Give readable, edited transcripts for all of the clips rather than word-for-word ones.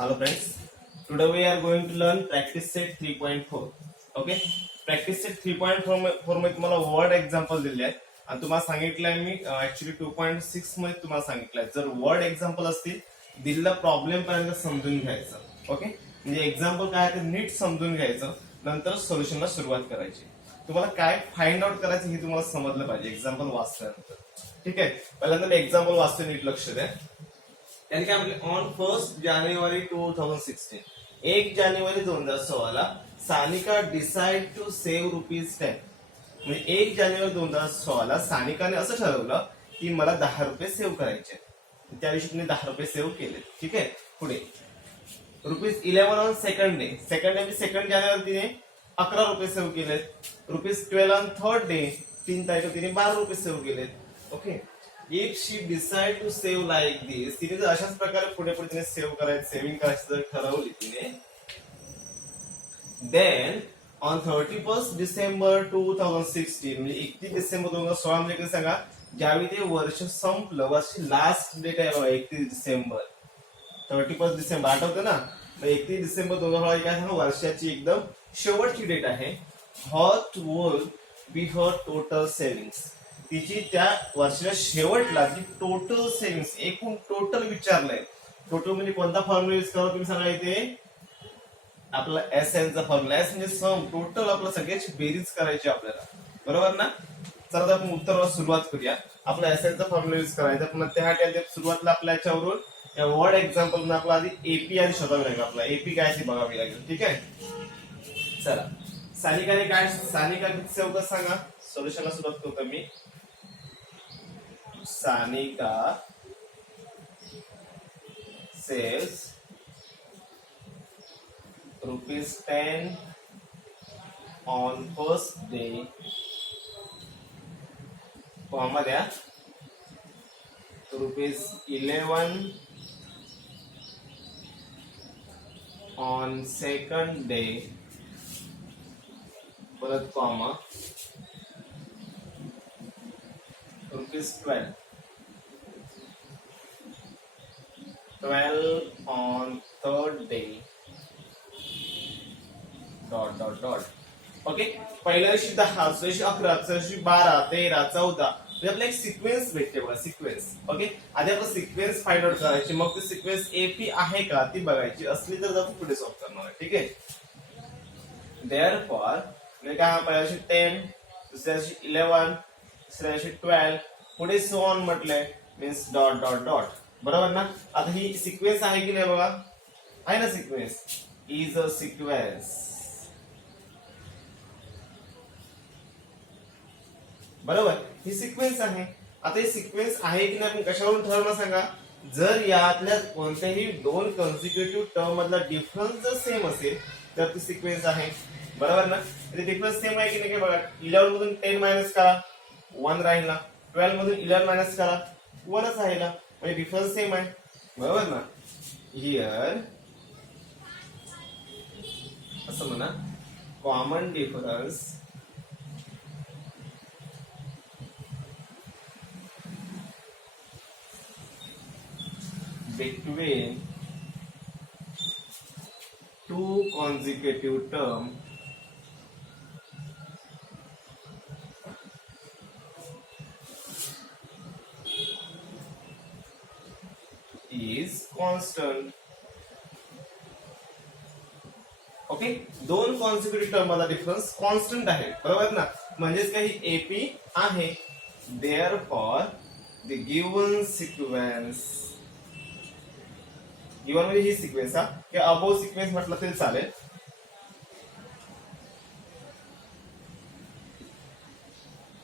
Hello friends, today we are going to learn practice set 3.4. Okay, practice set 3.4 मध्ये तुम्हाला word example दिले आहेत आणि तुम्हाला सांगितलंय मी ऍक्च्युली 2.6 मध्ये तुम्हाला सांगितलंय जर वर्ड एक्झाम्पल असतील दिलेला प्रॉब्लेम पर्यंत समजून घ्यायचं. ओके, म्हणजे एक्झाम्पल काय ते नीट समजून घ्यायचं, नंतर सोल्युशनला सुरुवात करायची. तुम्हाला काय फाइंड आउट करायचं हे तुम्हाला समजलं पाहिजे एक्झाम्पल वाचल्यानंतर. ठीक आहे, पहिल्यांदा मी एक्झाम्पल वाचतो, नीट लक्ष द्या. त्यांनी काय म्हटलं, ऑन 1 जानेवारी 2016 1 जानेवारी 2016 ला सानिका डिसाइड टू सेव्ह ₹10. म्हणजे 1 जानेवारी 2016 ला सानिकाने असं ठरवलं की मला 10 रुपये सेव्ह करायचे. त्या दिवशी तिने 10 रुपये सेव्ह केले. ठीक आहे, पुढे ₹11 ऑन सेकंड डे. सेकंड जानेवारी तिने 11 रुपये सेव्ह केलेत. ₹12 ऑन थर्ड डे, 3 तारीख तिने 12 रुपये सेव्ह केलेत. Okay, if she decide to save like this, तिने जर अशाच प्रकारे पुढे पुढे तिने सेव्ह करायचं, सेव्हिंग करायचं जर ठरवली तिने, देन ऑन 31 डिसेंबर 2016 म्हणजे 31 डिसेंबर 2016 म्हणजे काय सांगा, ज्यावेळी ते वर्ष संपलं, वर्षी लास्ट डेट आहे बघा 31 डिसेंबर. 31 डिसेंबर आठवतं ना, 31 डिसेंबर 2016 काय सांगा, वर्षाची एकदम शेवटची डेट आहे. What would be her total savings, तिची त्या वर्षाच्या शेवटला जी टोटल सेव्हिंग्स, एकूण टोटल विचारलंय. टोटल म्हणजे कोणता फॉर्म्युला यूज करा तुम्ही सांगा, इथे आपला SN चा फॉर्म्युला. एस म्हणजे सम, टोटल आपलं सगळ्याची बेरीज करायची आपल्याला, बरोबर ना. चला तर आपण उत्तराला सुरुवात करूया. आपला SN चा फॉर्म्युला यूज करायचा, पण त्यासाठी सुरुवातला आपल्या याच्यावरून या वर्ड एक्झाम्पल मध्ये आपला आधी एपी आधी शोधावी लागेल. आपला एपी काय ती बघावी लागेल. ठीक आहे, चला. सानिकाने काय, सानिका किती सेव्ह कर सांगा. सोल्युशनला सुरुवात करतो मी. Sanika saves ₹10 on first day, comma द्या, ₹11 on second day, परत comma, ₹12 on third day, dot dot dot. Okay, पहिल्या दिवशी 10, दुसऱ्या दिवशी 11, दुसऱ्या दिवशी 12, 13, 14, म्हणजे आपला एक सिक्वेन्स भेटते बघा, सिक्वेन्स. ओके, आधी आपण सिक्वेन्स फाइंड आउट करायची, मग ती सिक्वेन्स एपी आहे का ती बघायची, असली तर आपण पुढे सॉल्व्ह करणार आहे. ठीक आहे, देअरफॉर म्हणजे काय, पहिल्या दिवशी 10, दुसऱ्या दिवशी 11, तिसऱ्या दिवशी 12, पुढे सो ऑन म्हटलंय, मीन्स डॉट डॉट डॉट. बरोबर ना. आता ही सिक्वेन्स आहे की नाही बघा, आहे ना. सिक्वेन्स इज अ सिक्वेन्स, बरोबर, ही सिक्वेन्स आहे. आता ही सिक्वेन्स आहे की नाही आपण कशावरून ठरवणार सांगा. जर यातल्या कोणत्याही दोन कॉन्सिक्युटिव्ह टर्म मधला डिफरन्स जर सेम असेल तर ती सिक्वेन्स आहे. बरोबर ना. डिफरन्स सेम आहे की नाही बघा. 11 मधून 10 मायनस करा, 1 राहिला. 12 मधून 11 मायनस करा, 1च राहिला. म्हणजे डिफरन्स सेम आहे, बरोबर ना. हिअर असं म्हणा, common difference between two consecutive term is constant. Okay, दोन कॉन्सिक्युटिव्ह टर्म मधला डिफरन्स कॉन्स्टंट आहे, बरोबर ना. म्हणजेच काही एपी आहे. Therefore the given sequence, given म्हणजे ही सिक्वेन्स हा, किंवा अबोव सिक्वेन्स म्हटलं तरी चालेल,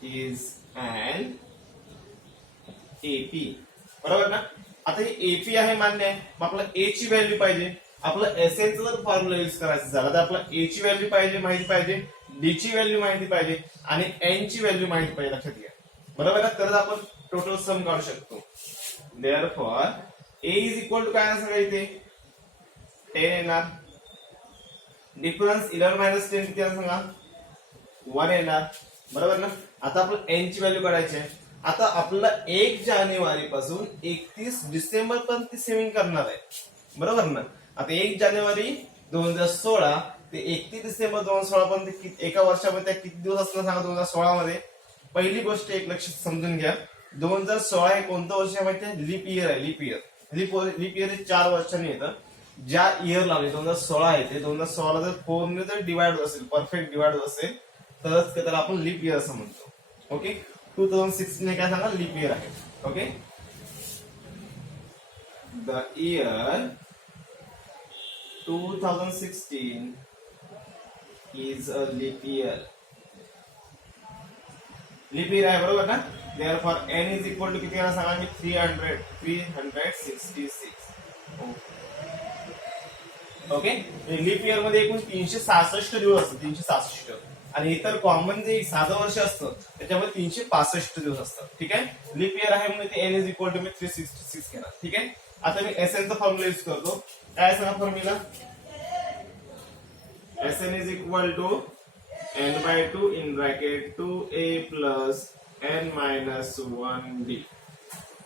इज अन एपी. बरोबर ना. आता ही एपी आहे मान्य आहे, मग आपल्याला ए ची व्हॅल्यू पाहिजे. आपलं एसएन जर फॉर्म्युला यूज करायचं झालं तर आपल्याला ए ची व्हॅल्यू पाहिजे, माहिती पाहिजे, डी ची व्हॅल्यू माहिती पाहिजे आणि एन ची व्हॅल्यू माहिती पाहिजे. लक्षात घ्या, बरोबर ना. तर आपण टोटल सम काढू शकतो. Therefore a is equal to काय ना सांगा, इथे 10 येणार. डिफरन्स 11 मायनस 10 किती सांगा, 1 येणार. बरोबर ना. आता आपण एन ची व्हॅल्यू काढायची आहे. आता आपल्याला 1 जानेवारी पासून 31 डिसेंबर पर्यंत सेव्हिंग करणार आहे, बरोबर ना. आता 1 जानेवारी 2016 ते 31 डिसेंबर 2016 पर्यंत एका वर्षामध्ये त्या किती दिवस असणार सांगा 2016 मध्ये. पहिली गोष्ट एक लक्षात समजून घ्या, 2016 हे कोणतं वर्ष आहे माहिती आहे? लीप इयर आहे. लीप इयर हे 4 वर्षांनी येतं. ज्या इयरला म्हणजे 2016 आहे ते 2016 जर 4 ने जर डिवाइड असेल, परफेक्ट डिवाइड असेल तरच त्याला आपण लीप इयर असं म्हणतो. ओके, 2016 हे काय सांगा? लीप इयर आहे. Okay, the year 2016 is a leap year. Leap year आहे बरोबर ना. therefore n is equal to किती सांगा मी? 366. ओके, लीप इयर मध्ये एकूण 366 दिवस असतात. 366 आणि इतर कॉमन जे साधं वर्ष असतं त्याच्यामध्ये 365 दिवस असतात. ठीक आहे, लीप इयर आहे म्हणून ते n is equal to मी 366 केला. ठीक आहे, आता मी SN चा फॉर्म्युला यूज करतो. काय सांगा formula? SN is equal to n/2 in bracket 2a plus n minus 1b.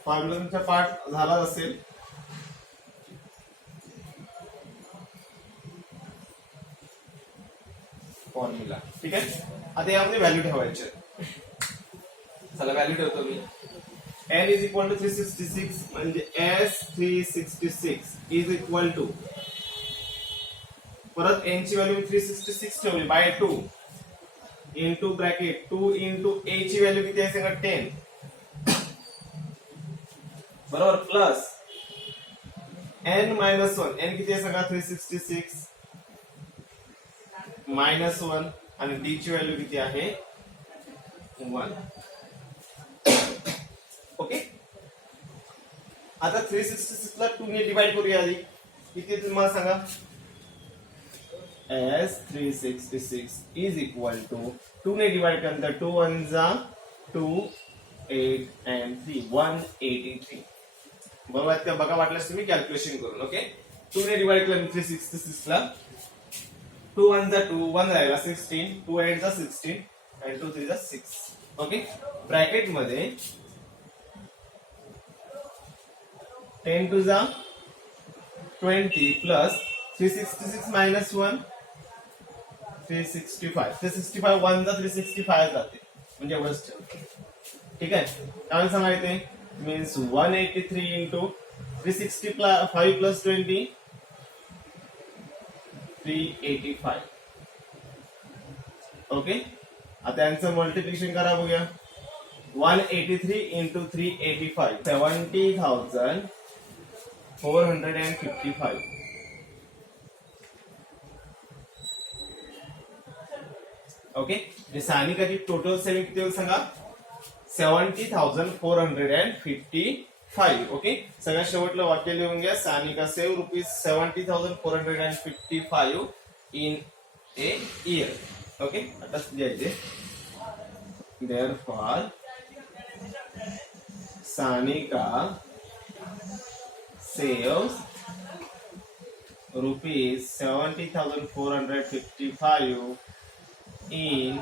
Formula तुमचा पाठ झाला असेल. फॉर्म्युला ठीक आहे. आता यामध्ये व्हॅल्यू ठेवायचे. चला व्हॅल्यू ठेवतो मी. n is equal to 366 म्हणजे S366 is equal to परत n ची व्हॅल्यू 366 ठेवली by 2 into bracket 2 into a ची व्हॅल्यू किती आहे सांगा? 10 बरोबर प्लस n मायनस 1. n किती आहे सांगा? 366 मायनस 1 आणि d ची व्हॅल्यू किती आहे? 1. ओके, आता 366 ला 2 ने डिवाइड करूया आधी. किती तुम्हाला सांगा? S366 is equal to 2 ने डिवाइड केल्यानंतर 2 1 जा 2 8 and 3 183. बरोबर आहे का? बघा वाटल्यास तुम्ही कॅल्क्युलेशन करून. ओके, 2 ने डिवाइड केलं 366 ला 2 1 जा 2 1 राहिला 16 2 8 जा 16 and 2 3 जा 6. ओके, ब्रॅकेट मध्ये 10 2 जा 20 प्लस 366 मायनस 1 365. 365 1 जा 365 जाते म्हणजे एवढंच ठेव. ठीक आहे, काय सांगा इथे? Means 183 into 365 plus 20 385. ओके, आता यांचं मल्टिप्लिकेशन करा बघूया. 183 इंटू 385 70,455. ओके, सानिकाची टोटल सेविंग किती होईल सांगा? 70,455. ओके, सगळ्यात शेवटलं वाक्य लिहून घ्या. Sanika save rupees 70,455 in A year. Okay, आता लिहायचे. Therefore Sanika saves rupees 70,455 in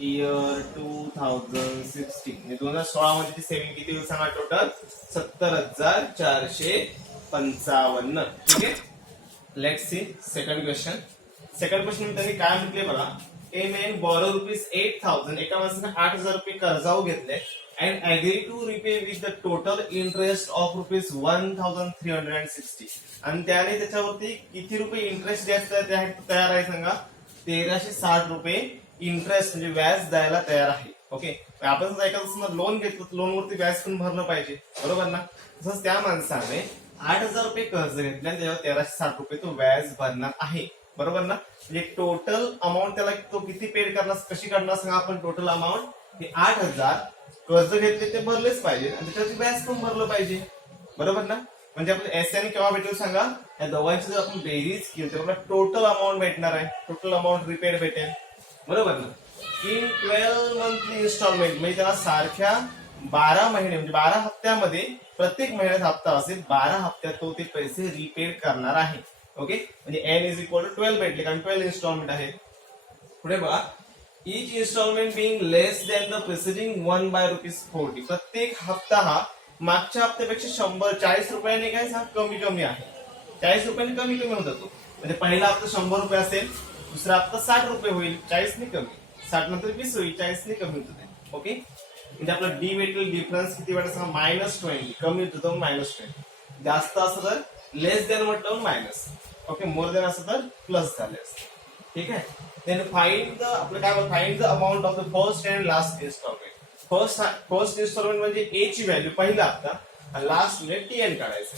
year 2016. 2016 मध्ये ती सेविंग किती होईल सांगा? टोटल 70,455. ठीक आहे, let's see second question. Second question त्यांनी काय म्हटले बघा. ए मॅन बॉरो रुपीज 8,000. एका माणसाने 8,000 रुपये कर्जाऊ घेतले and agree to repay with the total interest of rupees 1,360. आणि त्याने त्याच्यावरती किती रुपये इंटरेस्ट द्यायचा तयार आहे सांगा? 1,360 रुपये इंटरेस्ट म्हणजे व्याज द्यायला तयार आहे. ओके, आपण जर एखादं लोन घेतलं तर लोनवरती व्याज पण भरलं पाहिजे, बरोबर ना. तसंच त्या माणसाने 8,000 रुपये कर्ज घेतले आणि त्याच्यावर 1,360 रुपये तो व्याज भरणार आहे, बरोबर ना. म्हणजे टोटल अमाऊंट त्याला तो किती पेड करणार, कशी करणार सांगा आपण? टोटल अमाऊंट हे 8,000 कर्ज घेतले ते भरलेच पाहिजे आणि त्याच्यावरती व्याज पण भरलं पाहिजे, बरोबर ना. म्हणजे आपण SN केव्हा भेटेल सांगा? या दोघांची जर आपण बेरीज केली तर आपल्याला टोटल अमाऊंट भेटणार आहे. टोटल अमाऊंट रिपेड भेटेल, बरोबर ना. इन 12 मंथली इन्स्टॉलमेंट म्हणजे त्याला सारख्या 12 महिने म्हणजे 12 हप्त्यामध्ये प्रत्येक महिन्यात हप्ता असेल 12 हप्त्यात तो ते पैसे रिपेड करणार आहे. ओके, म्हणजे n इज इक्वल टू 12 भेटले कारण 12 इन्स्टॉलमेंट आहे. पुढे बघा, each installment being less than the preceding 1 by rupees 40. प्रत्येक हप्ता हा मागच्या हप्त्यापेक्षा 140 रुपयाने काय कमी कमी आहे, 40 रुपयाने कमी कमी होत जातो. म्हणजे पहिला हप्ता 100 रुपये असेल, दुसरा हप्ता 60 रुपये होईल, 40ने कमी, 60 नंतर 20 होईल, 40ने कमी होते. ओके, म्हणजे आपला डी भेटेल डिफरन्स किती भेटेल सांगा, -20. कमी होतो तो -20. जास्त असं तर लेस देन म्हटलं मायनस. ओके, मोर देन असं तर प्लस झाले असते. ठीक आहे. देन फाइंड द, आपलं काय, find the amount of the first and last installment. First installment म्हणजे ए ची व्हॅल्यू पहिला हप्ता आणि लास्ट म्हणजे टीएन काढायचं.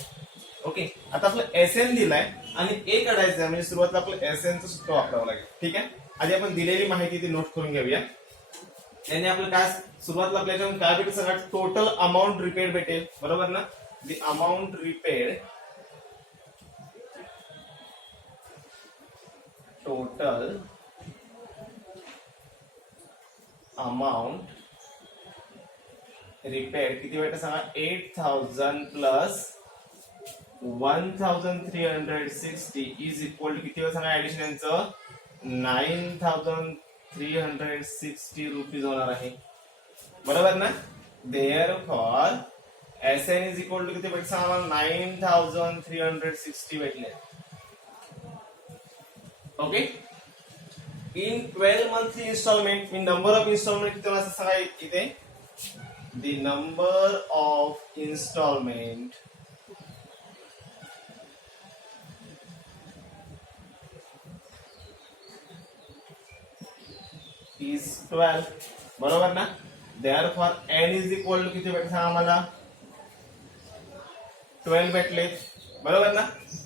ओके, आता आपलं एसएन दिलाय आणि ए काढायचं आहे, म्हणजे सुरुवातीला आपलं एसएन चं सूत्र वापरावं लागेल. ठीक आहे. आधी आपण दिलेली माहिती ती नोट करून घेऊया. त्याने आपलं काय सुरुवातीला आपल्याला काय भेटेल सगळ्यात, टोटल अमाऊंट रिपेड भेटेल. बरोबर ना. The amount repaid, total amount repaid किती भेटेल सांगा, 8000 प्लस 1360 इज इक्वल टू किती वेळ सांगा ऍडिशन यांचं, 9360 रुपीज होणार आहे. बरोबर ना. Therefore SN is equal to किती भेटेल सांगा, 9360 भेटले. Okay, in 12 monthly installment, in number of installment किती असं सांगा इथे, the number of installment is 12. बरोबर ना. Therefore n is equal to किती भेटले सांगा मला, 12 भेटले. बरोबर ना.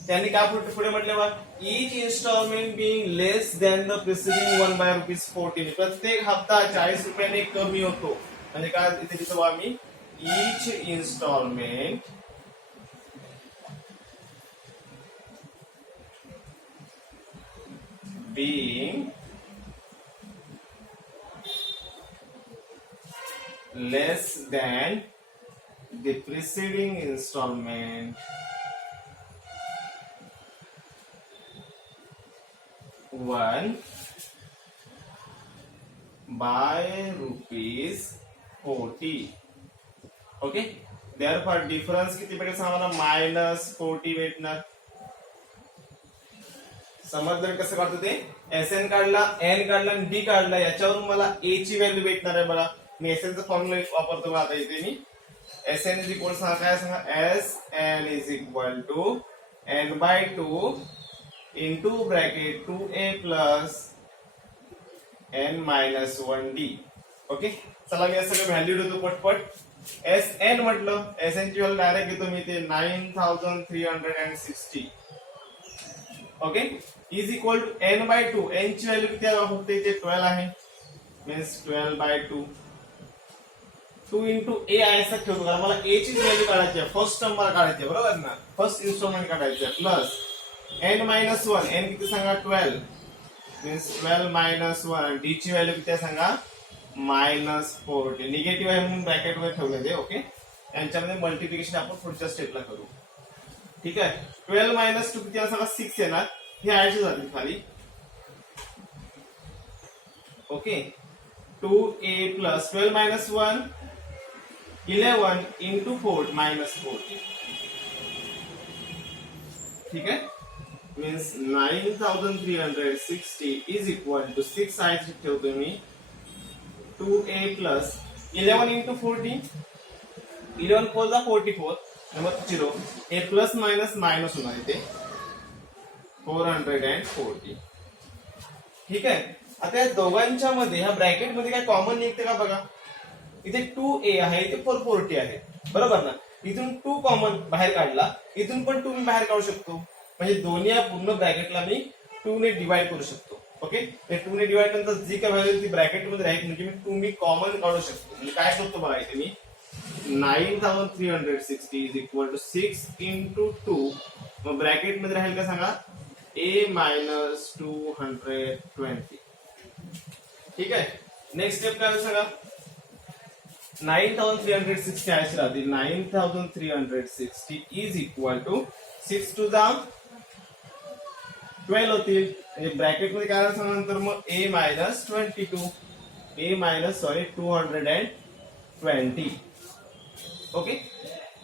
त्यांनी काय पुढे म्हटले बघ, each installment being less than the preceding one by ₹14. प्रत्येक हप्ता 40 रुपयाने कमी होतो. म्हणजे काय इथे लिहितो आम्ही, each installment being less than the preceding installment one by ₹40. Okay, therefore difference किती भेटेल आम्हाला, -40 भेटणार. समजलं कसं काढतो ते, एसएन काढला, एन काढला आणि डी काढला, याच्यावरून मला ए ची व्हॅल्यू भेटणार आहे. बघा मी एसएन चा फॉर्म्युला वापरतो आता इथे मी. एसएन इज इक्वल सांगा काय सांगा, S N is equal to n/2 into bracket 2a plus n-1d. Okay, चला मी असं व्हॅल्यू देतो पटपट. एस एन म्हटलं, एस एन ची व्हॅल्यू डायरेक्ट घेतो मी ते 9360. Okay, is equal to n/2, n ची व्हॅल्यू किती आहे फक्त इथे 12 आहे, मीन्स 12/2. 2 इंटू ए ऐसा ठेवतो, कारण मला ए ची व्हॅल्यू काढायची आहे, फर्स्ट टर्म मला काढायची आहे. बरोबर ना, फर्स्ट इन्स्टॉलमेंट काढायची आहे. प्लस n-1, n किती सांगा 12, मीन्स 12-1, आणि डी ची व्हॅल्यू किती आहे सांगा, -40. निगेटिव्ह आहे म्हणून ब्रॅकेट मध्ये ठेवले ते. ओके, यांच्यामध्ये मल्टिप्लिकेशन आपण पुढच्या स्टेपला करू. ठीक आहे. 12 - 2 किती सांगा, 6 येणार, हे ऍड जातील खाली. Okay, 2a plus 12 - 1 11 into 4 -40. ठीक आहे, मीन्स 9360 इज इक्वल टू 6 आहे ठेवतो मी, 2a प्लस 11 इंटू 40, 11 4 ला 44, नंबर 0, हे प्लस मायनस मायनस होणार इथे 440. ठीक आहे. आता या दोघांच्या मध्ये ह्या ब्रॅकेट मध्ये काय कॉमन निघते का बघा, इथे 2a आहे, इथे 440 आहे. बरोबर ना. इथून 2 कॉमन बाहेर काढला, इथून पण 2 मी बाहेर काढू शकतो, म्हणजे दोन्ही या पूर्ण ब्रॅकेटला मी 2 ने डिवाइड करू शकतो. ओके, 2 ने डिवाइड नंतर जी काय व्हॅल्यू ती ब्रॅकेट मध्ये राहील, म्हणजे मी 2 मी कॉमन काढू शकतो. म्हणजे काय करतो बघा इथे मी 9360 इज इक्वल टू 6 इंटू 2, मग ब्रॅकेट मध्ये राहील का सांगा, a मायनस 220. ठीक आहे. नेक्स्ट स्टेप काय सांगा, 9360 ऐसी राहतील, 9360 is equal to 6 to the 12 होतील. म्हणजे ब्रॅकेट मध्ये काय सांगा नंतर मग a minus 22, a minus 220. Okay,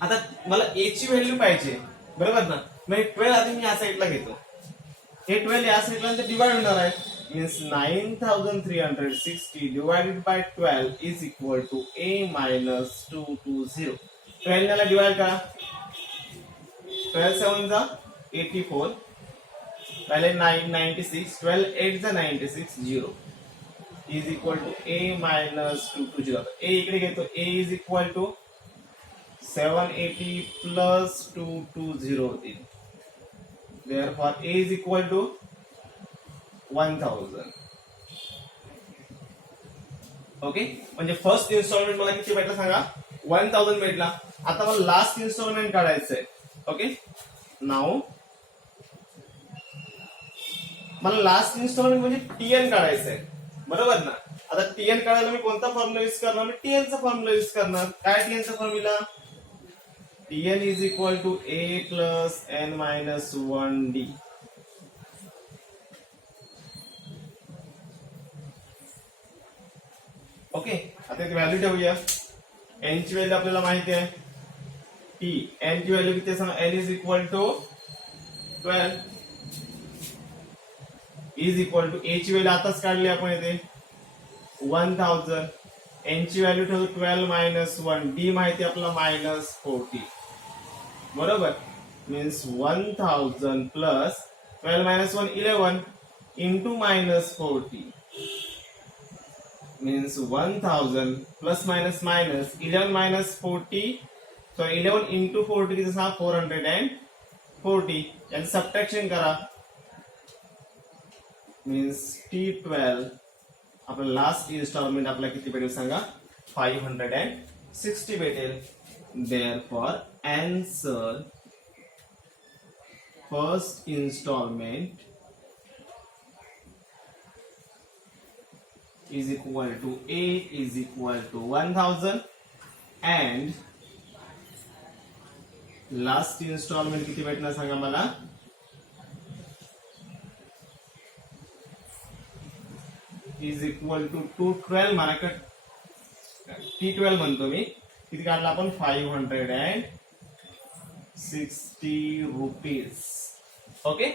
आता मला ए ची व्हॅल्यू पाहिजे, बरोबर ना. मग 12 आधी मी या साईडला घेतो, हे 12 या साईडला डिवाइड होणार आहे. Means 9360 divided by 12 is equal to a minus 220. 12 ला डिवाइड करा, 12 7 जा 84, पहले 996, 12 8 जा 96, 0 is equal to a minus 220. a इकडे घेतो, a is equal to 780 plus 220 होतील. Therefore a is equal to 1000. Okay, म्हणजे फर्स्ट इन्स्टॉलमेंट मला किती भेटला सांगा, 1000 भेटला. आता मला लास्ट इन्स्टॉलमेंट काढायचंय. ओके, नाउ मला लास्ट इन्स्टॉलमेंट म्हणजे टीएन काढायचंय, बरोबर ना. आता टीएन काढायला मी कोणता फॉर्म्युला यूज करणार, मी टीएन चा फॉर्म्युला यूज करणार. काय टीएन चा formula, Tn is equal to a plus n minus 1d. Okay, आता ती व्हॅल्यू ठेवूया. n ची व्हॅल्यू आपल्याला माहिती आहे, t. n ची व्हॅल्यू किती सांगा, n is equal to 12 is equal to a ची व्हॅल्यू आताच काढली आपण इथे 1000. n ची व्हॅल्यू ठेवू 12 मायनस 1, d माहिती आपल्याला मायनस 40, बरोबर. Means 1000 plus 12 minus 1 11 into minus 40 means 1000 plus minus minus 11 minus 40, so 11 into 40 किती सांगा 440. याचं सबट्रॅक्शन करा, मीन्स T12 आपला लास्ट इन्स्टॉलमेंट आपला किती भेटेल सांगा, 560 भेटेल. Therefore answer first installment is equal to a is equal to 1000 and last installment किती भेटणार सांगा मला, is equal to 212 म्हणा का T12 म्हणतो मी, किती काढला आपण 560 rupees. Okay,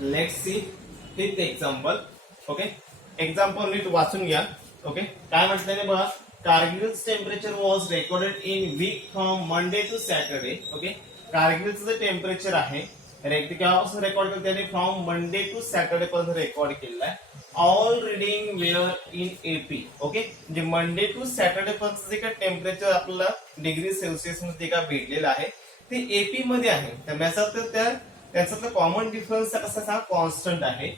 let's see fifth example. Okay, example नीट वाचून घ्या. ओके, काय म्हटलं बघा, Kargil's temperature was recorded in week from Monday to Saturday. Okay, कारगिलचं जे टेम्परेचर आहे केव्हापासून रेकॉर्ड केलं त्याने, फ्रॉम मंडे टू सॅटरडे पर्यंत रेकॉर्ड केलेलं आहे. All reading were in AP. Okay, म्हणजे मंडे टू सॅटरडे पर्यंत जे काय टेम्परेचर आपल्याला डिग्री सेल्सिअस मध्ये काय भेटलेलं आहे ते एपी मध्ये आहे. त्याच्यातलं कॉमन डिफरन्स कसा सांगा, कॉन्स्टंट आहे.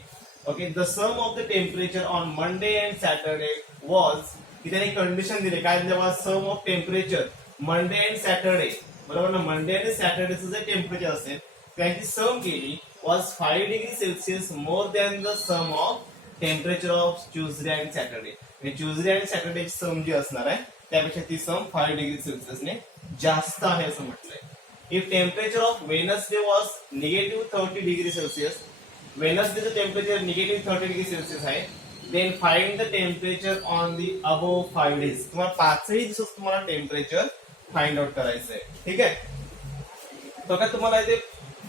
Okay, the sum of the temperature on Monday and Saturday was, की त्याने कंडिशन दिले काय दिले, sum of temperature Monday and Saturday, बरोबर ना. मंडे आणि सॅटरडेचं जे टेम्परेचर असेल त्यांची सम केली, was 5 degree Celsius more than the sum of temperature of Tuesday and Saturday. Tuesday आणि सॅटरडेची सम जी असणार आहे त्यापेक्षा ती सम 5 डिग्री सेल्सिअसने जास्त आहे असं म्हटलंय. If temperature of Wednesday was negative 30 degree Celsius, वेनसडेचं टेम्परेचर निगेटिव्ह 30 डिग्री सेल्सिअस आहे, then find the temperature on the above 5 days. तुम्हाला 5ही दिवसात तुम्हाला टेम्परेचर फाइंड आउट करायचं आहे. ठीक आहे, तो काय तुम्हाला इथे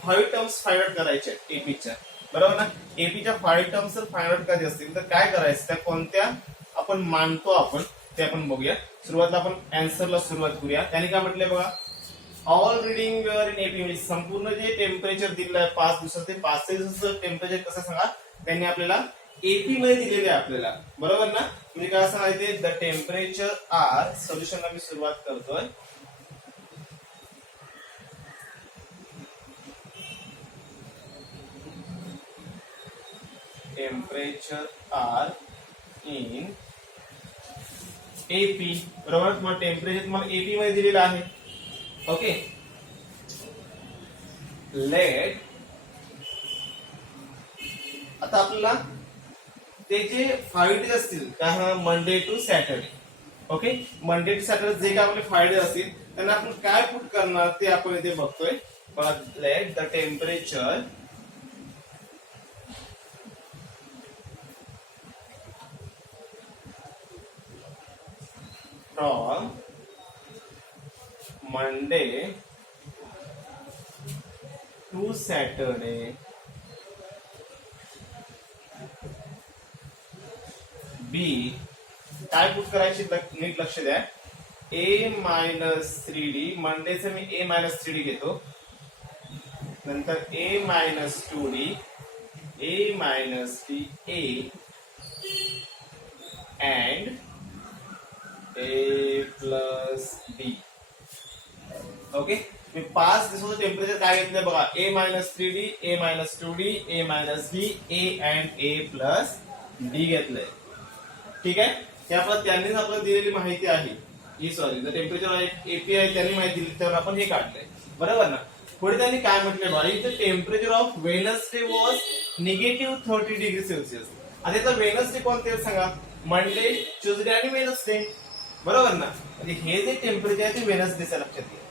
5 टर्म्स फाइंड आउट करायचे आहेत एपीच्या, बरोबर ना. एपीच्या 5 टर्म्स जर फाइंड आउट करायचे असतील तर काय करायचं, त्या कोणत्या आपण मानतो आपण ते आपण बघूया. सुरुवातीला आपण आन्सरला सुरुवात करूया. त्याने काय म्हटलंय बघा, all reading were in AP, म्हणजे संपूर्ण जे टेम्परेचर दिलेलं आहे 5 दिवसात ते 5 दिवसाचं टेम्परेचर कसं सांगा, त्यांनी आपल्याला एपी मध्ये दिलेले आहे आपल्याला, बरोबर ना. म्हणजे काय सांगायचे, द टेम्परेचर आर, सोल्युशनला मी सुरुवात करतोय. टेम्परेचर आर इन एपी, बरोबर. तुम्हाला टेम्परेचर तुम्हाला एपी मध्ये दिलेलं आहे. ओके, लेट, आता आपल्याला ते जे 5 डेज असतील काय, Monday to Saturday. Okay, Monday to Saturday जे काय आपले 5 डेज असतील त्यांना आपण काय पुट करणार ते आपण इथे बघतोय. Let the temperature from Monday to Saturday. B काय पुट करायची नीट लक्ष द्या. A-3D मंडेचं मी A-3D घेतो. नंतर A-2D A-D A and A+D. Okay, मी 5 दिवसाचं टेम्परेचर काय घेतलंय बघा. A-3D A-2D A-D A and A+D घेतलंय. ठीक आहे. हे आपलं त्यांनीच आपल्याला दिलेली माहिती आहे. सॉरी, द टेम्परेचर एपीआय त्यांनी माहिती दिली त्यावर आपण हे काढलंय. बरोबर ना. पुढे त्यांनी काय म्हटलंय बघा, the temperature of Wednesday was -30°C. आता इथं वेनसडे कोणते सांगा. मंडे, ट्यूसडे आणि वेनसडे. बरोबर ना. म्हणजे हे जे टेम्परेचर आहे ते वेनसडेच्या लक्षात घ्या.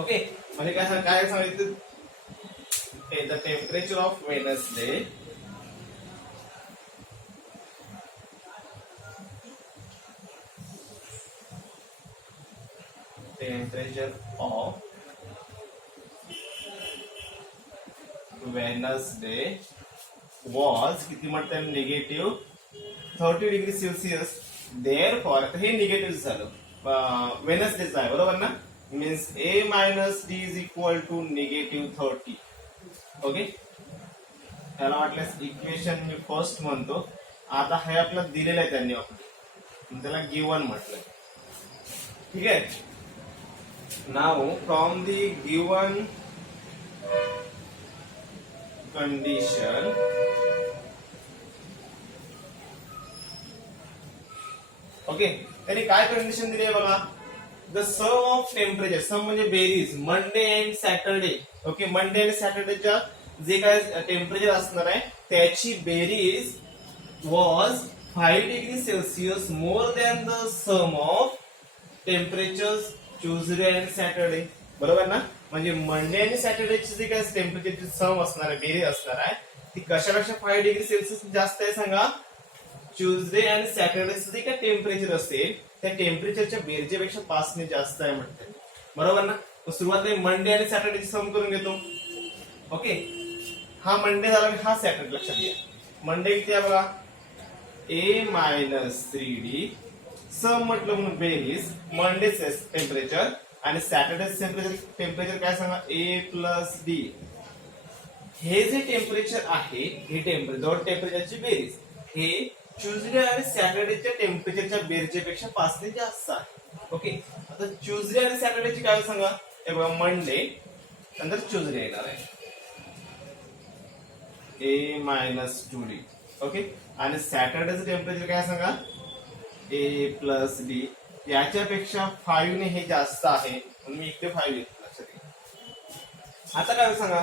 ओके, म्हणजे काय सांगितलं, the temperature of Wednesday temperature of Wednesday was किती म्हणतात -30°C. therefore हे निगेटिव्ह झालं, वेनसडेचं आहे. बरोबर ना. Means A-D is equal to -30. Okay, त्याला वाटल्यास इक्वेशन मी फर्स्ट म्हणतो. आता हे आपलं दिलेलं आहे त्यांनी, आपण त्याला गिवन म्हटलंय. ठीक आहे. Now from the given condition, okay, त्यांनी काय कंडिशन दिली आहे बघा. The sum of temperature, sum म्हणजे बेरीज, Monday and Saturday. Okay, Monday आणि सॅटरडेच्या जे काय टेम्परेचर असणार आहे त्याची बेरीज was 5°C more than the sum of temperatures Tuesday and Saturday. बरोबर ना. म्हणजे मंडे आणि सॅटरडेची जी काय टेम्परेचरची सम असणार आहे, बेरीज असणार आहे, ती कशापेक्षा 5°C जास्त आहे सांगा. ट्यूसडे आणि सॅटरडेचं जे काय टेम्परेचर असेल त्या टेम्परेचरच्या बेरजेपेक्षा 5 ने जास्त आहे म्हणते. बरोबर ना. सुरुवातीला मंडे आणि सॅटरडेची सम करून घेतो. ओके, हा मंडे झाला, हा सॅटरडे. लक्षात घ्या, मंडे किती आहे बघा, A-3D. सम म्हटलं म्हणून बेरीज, मंडेचे टेम्परेचर आणि सॅटरडे टेम्परेचर काय सांगा, A+D. हे जे टेम्परेचर आहे, हे दोन टेम्परेचरची बेरीज हे ट्यूसडे आणि सॅटरडेच्या टेम्परेचरच्या बेरजेपेक्षा 5 ने जास्त आहे. ओके, आता ट्यूसडे आणि सॅटरडेची काय सांगा, हे बघा मंडे नंतर ट्यूसडे येणार आहे A-2D. ओके, आणि सॅटरडेचं टेम्परेचर काय सांगा, A+D. याच्यापेक्षा 5 ने हे जास्त आहे म्हणून मी इकडे 5 घेतलं. लक्षात घ्या. आता काय सांगा,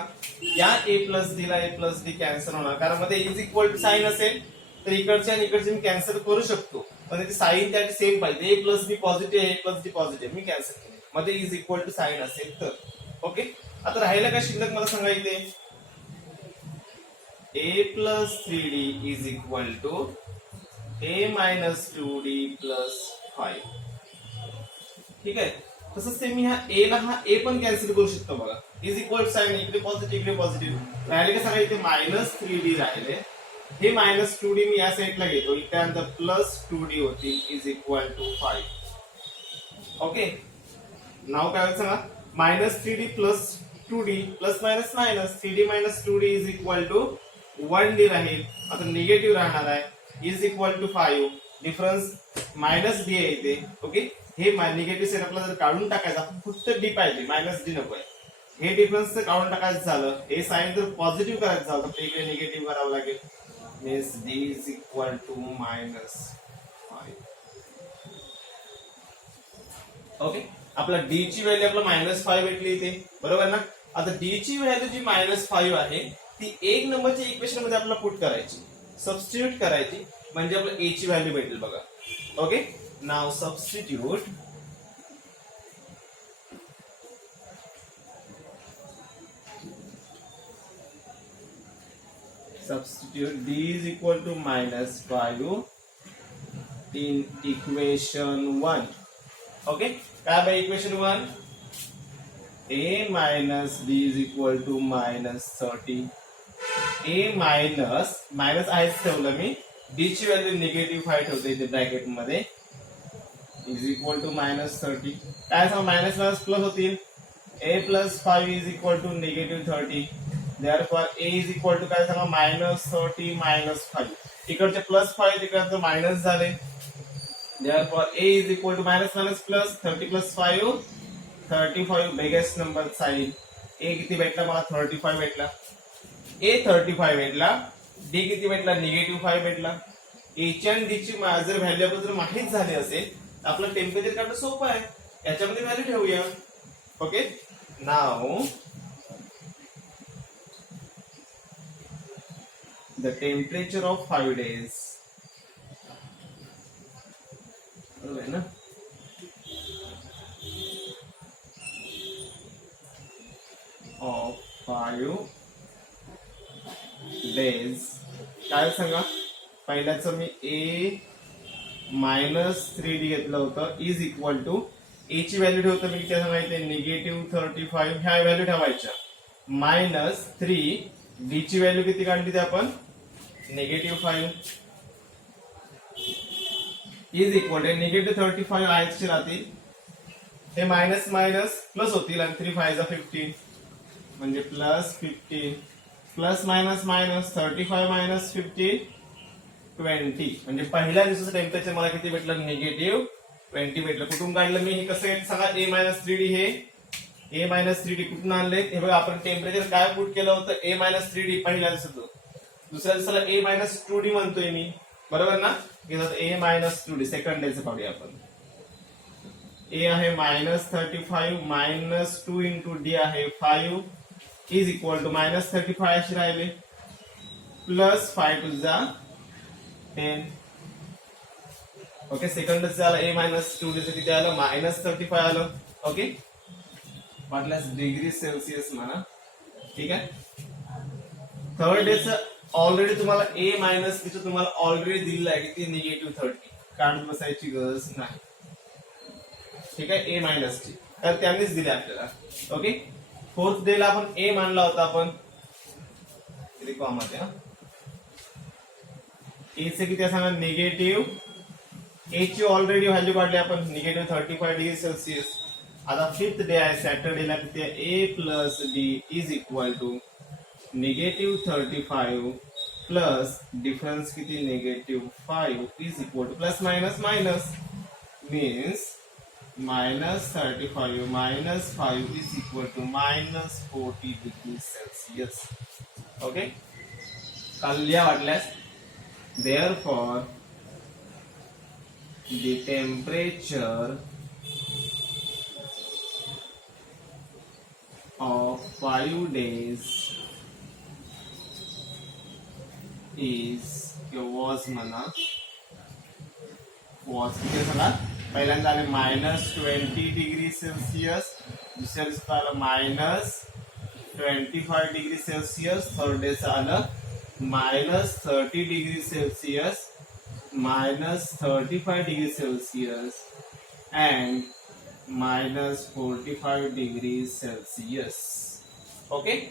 या A+D ला A+D कॅन्सल होणार, कारण मध्ये इज इक्वल टू साइन असेल तर इकडचे आणि इकडचे मी कॅन्सल करू शकतो, पण ते साइन त्याची सेम पाहिजे. A+D पॉझिटिव्ह A+D पॉझिटिव्ह, मी कॅन्सल केले. मध्ये इज इक्वल टू साइन असेल तर. ओके, आता राहिलं का शिल्लक मला सांगा इथे. A+3D is equal to A-2D + 5. ठीक आहे. तसंच ते मी ह्या A ला हा A पण कॅन्सल करू शकतो बघा. इज इक्वल टू साइन, इकडे पॉझिटिव्ह इकडे पॉझिटिव्ह राहिले का सांगा. इथे -3D राहिले, हे -2D मी या साईडला घेतो, त्यानंतर +2D होती इज इक्वल टू 5. ओके, नाव काय सांगा, -3D + 2D plus minus minus 3D - 2D is equal to 1D राहील. आता निगेटिव्ह राहणार आहे, is equal to 5. Difference -D आहे इथे. ओके, हे निगेटिव्ह साईड आपल्याला जर काढून टाकायचा, फक्त D पाहिजे, -D नको आहे. हे डिफरन्स जर काढून टाकायचं झालं, हे साइन जर पॉझिटिव्ह करायचं झालं तर इकडे निगेटिव्ह करावं लागेल. Means D is equal to -5. Okay, आपला D ची व्हॅल्यू आपला -5 भेटली इथे. बरोबर ना. आता D ची व्हॅल्यू जी -5 आहे ती 1 नंबरच्या इक्वेशन मध्ये आपल्याला पुट करायची, सबस्टिट्यूट करायची, म्हणजे आपल्याला A ची व्हॅल्यू भेटेल बघा. Okay, now substitute D is equal to -5 in equation 1. Okay, काय by equation 1 a minus b is equal to minus 30. a minus minus आहेच ठेवलं मी, b ची व्हॅल्यू निगेटिव्ह 5 ठेवते इथे ब्रॅकेट मध्ये, इज इक्वल टू मायनस 30. काय सांग, मायनस मायनस प्लस होतील, a plus 5 is equal to negative 30. therefore a is equal to काय सांगा, मायनस 30 मायनस 5. इकडचे प्लस 5 इकडचे मायनस झाले. therefore a is equal to minus minus plus 30 plus 5 35 biggest number sign. a किती भेटला मला, 35 भेटला. a 35 भेटला. d किती भेटला, निगेटिव्ह 5 भेटला. a ची आणि d ची जर व्हॅल्यू आपल्याला जर माहित झाली असेल तर आपलं टेम्परेचर काढणं सोपं आहे. याच्यामध्ये व्हॅल्यू ठेवूया. Okay, now the temperature of 5 days, बरोबर आहे ना, ऑफ 5 days. काय सांगा, पहिल्याचं मी a मायनस 3d घेतलं होतं, इज इक्वल टू a ची व्हॅल्यू ठेवतो मी किती सांगायचे, निगेटिव्ह 35 ह्या व्हॅल्यू ठेवायच्या, मायनस 3 d ची व्हॅल्यू किती काढली ते आपण, negative 5 is equal to negative 35 आहेच राहतील, हे मायनस मायनस प्लस होतील आणि 3 5 15 म्हणजे plus 15 plus minus minus 35 minus 15 20. म्हणजे पहिल्या दिवसाचं टेम्परेचर मला किती भेटलं, निगेटिव्ह 20 भेटलं. कुठून काढलं मी, हे कसं आहे सांगा, a मायनस 3d, हे a मायनस 3d कुठून आणले, हे बघा आपण टेम्परेचर काय पुट केलं होतं, a मायनस 3d पहिल्या दिवसाचं. दुसऱ्या दिवसाला a मायनस 2d म्हणतोय मी, बरोबर ना, a मायनस 2d सेकंड डेचं पाहूया आपण. a आहे मायनस 35 मायनस 2 इंटू d आहे 5 इज इक्वल टू मायनस 35 अशी राहिले, प्लस 5 टू जा 10. ओके, सेकंड डेचं आलं a मायनस 2d चं किती आलं, मायनस 35 आलं. ओके, वाटल्यास डिग्री सेल्सिअस म्हणा, ठीक आहे. थर्ड डेचं ऑलरेडी तुम्हाला a मायनस तिचं तुम्हाला ऑलरेडी दिलेलं आहे किती, निगेटिव्ह 30. काढत बसायची गरज नाही, ठीक आहे, a मायनस ची तर त्यांनीच दिले आपल्याला. ओके, फोर्थ डे ला आपण a मानला होता आपण, किती कॉमा द्या, a चे किती सांगा, निगेटिव्ह, a ची ऑलरेडी व्हॅल्यू काढली आपण, निगेटिव्ह 35 डिग्री सेल्सिअस. आता फिफ्थ डे आहे, सॅटर्डेला किती आहे, a plus d is equal to negative 35 plus difference किती, negative 5 is equal to plus minus minus means minus 35 minus 5 is equal to minus 40 degree Celsius. Okay, कळल्या वाटल्यास. therefore the temperature of 5 days is was म्हणा, was किती झाला, पहिल्यांदा आले minus 20 degree Celsius, दुसऱ्या दिवसात आलं मायनस 25 डिग्री सेल्सिअस, थर्ड डेचं आलं minus 30 degree Celsius, minus 35 degree Celsius and minus 45 degrees Celsius. Okay.